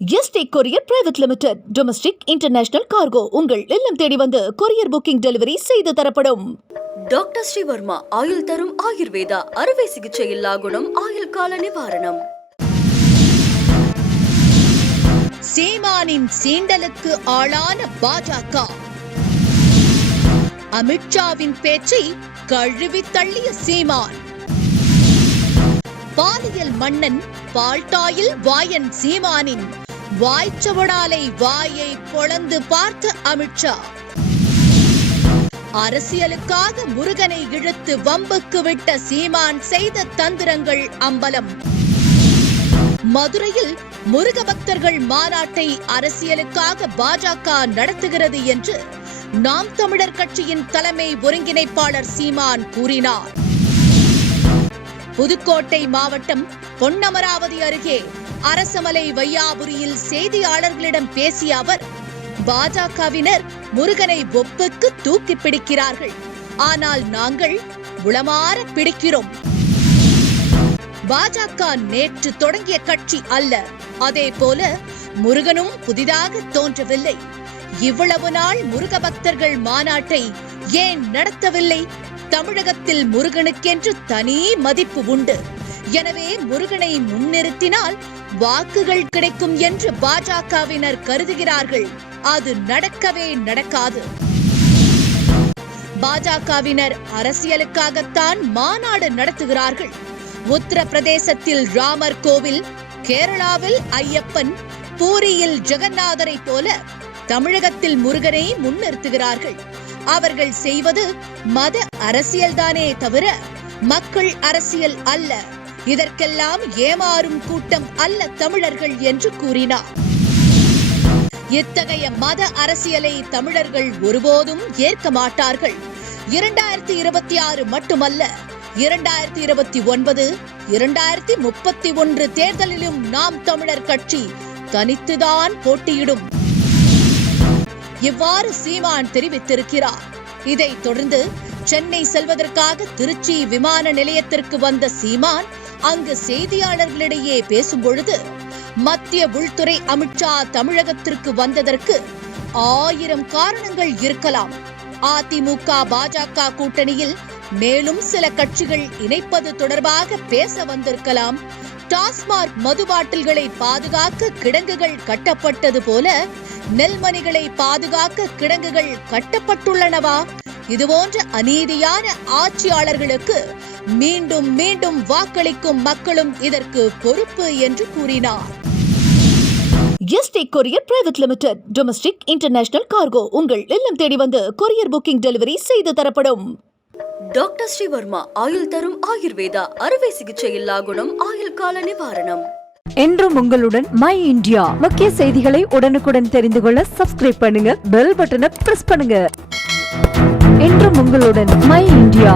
Yesterday courier private limited. Domestic international cargo உங்கள் இல்லம் தேடி வந்து கொரியர் புக்கிங் டெலிவரி செய்து தரப்படும். டாக்டர் ஸ்ரீவர்மா ஆயுள் தரும் ஆயுர்வேதா அறுவை சிகிச்சை இல்லா குணம் ஆயுள் கால நிவாரணம். சீமானின் சீண்டலுக்கு ஆளான பாஜக. அமித்ஷாவின் பேச்சை கழுவி தள்ளிய சீமான். பாலியல் மன்னன் பால்டாயில் வாயன் சீமானின் வாய்ச்சவடாலை வாயை பொளந்து பார்த்த அமித்ஷா. அரசியலுக்காக முருகனை இழுத்து வம்புக்கு விட்ட சீமான் செய்த தந்திரங்கள் அம்பலம். மதுரையில் முருக பக்தர்கள் மாநாட்டை அரசியலுக்காக பாஜக நடத்துகிறது என்று நாம் தமிழர் கட்சியின் தலைமை ஒருங்கிணைப்பாளர் சீமான் கூறினார். புதுக்கோட்டை மாவட்டம் பொன்னமராவதி அருகே அரசமலை வையாபுரியில் செய்தியாளர்களிடம் பேசிய அவர், பாஜகவினர் முருகனை ஒப்புக்கு தூக்கி பிடிக்கிறார்கள், ஆனால் நாங்கள் உளமாற பிடிக்கிறோம். பாஜக நேற்று தொடங்கிய கட்சி அல்ல, அதே போல முருகனும் புதிதாக தோன்றவில்லை. இவ்வளவு நாள் முருக பக்தர்கள் மாநாட்டை ஏன் நடத்தவில்லை? தமிழகத்தில் முருகனுக்கென்று தனி மதிப்பு உண்டு. எனவே முருகனை முன்னிறுத்தினால் வாக்குகள் கிடைக்கும் என்று பாஜகவினர் கருதுகிறார்கள். அது நடக்கவே நடக்காது. பாஜகவினர் அரசியலுக்காகத்தான் மாநாடு நடத்துகிறார்கள். உத்தரப்பிரதேசத்தில் ராமர் கோவில், கேரளாவில் ஐயப்பன், பூரியில் ஜெகநாதரை போல தமிழகத்தில் முருகனை முன்னிறுத்துகிறார்கள். அவர்கள் செய்வது மத அரசியல்தானே தவிர மக்கள் அரசியல் அல்ல. இதற்கெல்லாம் ஏமாறும் கூட்டம் அல்ல தமிழர்கள் என்று கூறினார். இத்தகைய மத அரசியலை தமிழர்கள் ஒருபோதும் ஏற்க மாட்டார்கள். 2026 மட்டுமல்ல, 2029, 2031 தேர்தலிலும் நாம் தமிழர் கட்சி தனித்துதான் போட்டியிடும். இவ்வாறு சீமான் தெரிவித்திருக்கிறார். இதைத் தொடர்ந்து சென்னை செல்வதற்காக திருச்சி விமான நிலையத்திற்கு வந்த சீமான் அங்கு செய்தியாளர்களிடையே பேசும்பொழுது, மத்திய உள்துறை அமித்ஷா தமிழகத்திற்கு வந்ததற்கு 1000 காரணங்கள் இருக்கலாம். அதிமுக பாஜக கூட்டணியில் மேலும் சில கட்சிகள் இணைப்பது தொடர்பாக பேச வந்திருக்கலாம். டாஸ்மாக் மது பாட்டில்களை பாதுகாக்க கிடங்குகள் கட்டப்பட்டது போல நெல்மணிகளை பாதுகாக்க கிடங்குகள் கட்டப்பட்டுள்ளனவா? இதுபோன்ற அநீதியான ஆட்சியாளர்களுக்கு மீண்டும் மீண்டும் வாக்களிக்கும் மக்களும் இதற்கு பொறுப்பு என்று கூறினார். Yesterday courier private limited. Domestic international cargo உங்கள் இல்லம் தேடி வந்து கொரியர் புக்கிங் டெலிவரி செய்து தரப்படும். டாக்டர் ஸ்ரீவர்மா ஆயுள் தரும் ஆயுர்வேதா அறுவை சிகிச்சை இல்லா குணம் ஆயுள் கால நிவாரணம். என்றும் உங்களுடன் மை இந்தியா. முக்கிய செய்திகளை உடனுக்குடன் தெரிந்து கொள்ள சப்ஸ்கிரைப் பண்ணுங்க, பெல் பட்டனை பிரஸ் பண்ணுங்க. என்றும் உங்களுடன் மை இந்தியா.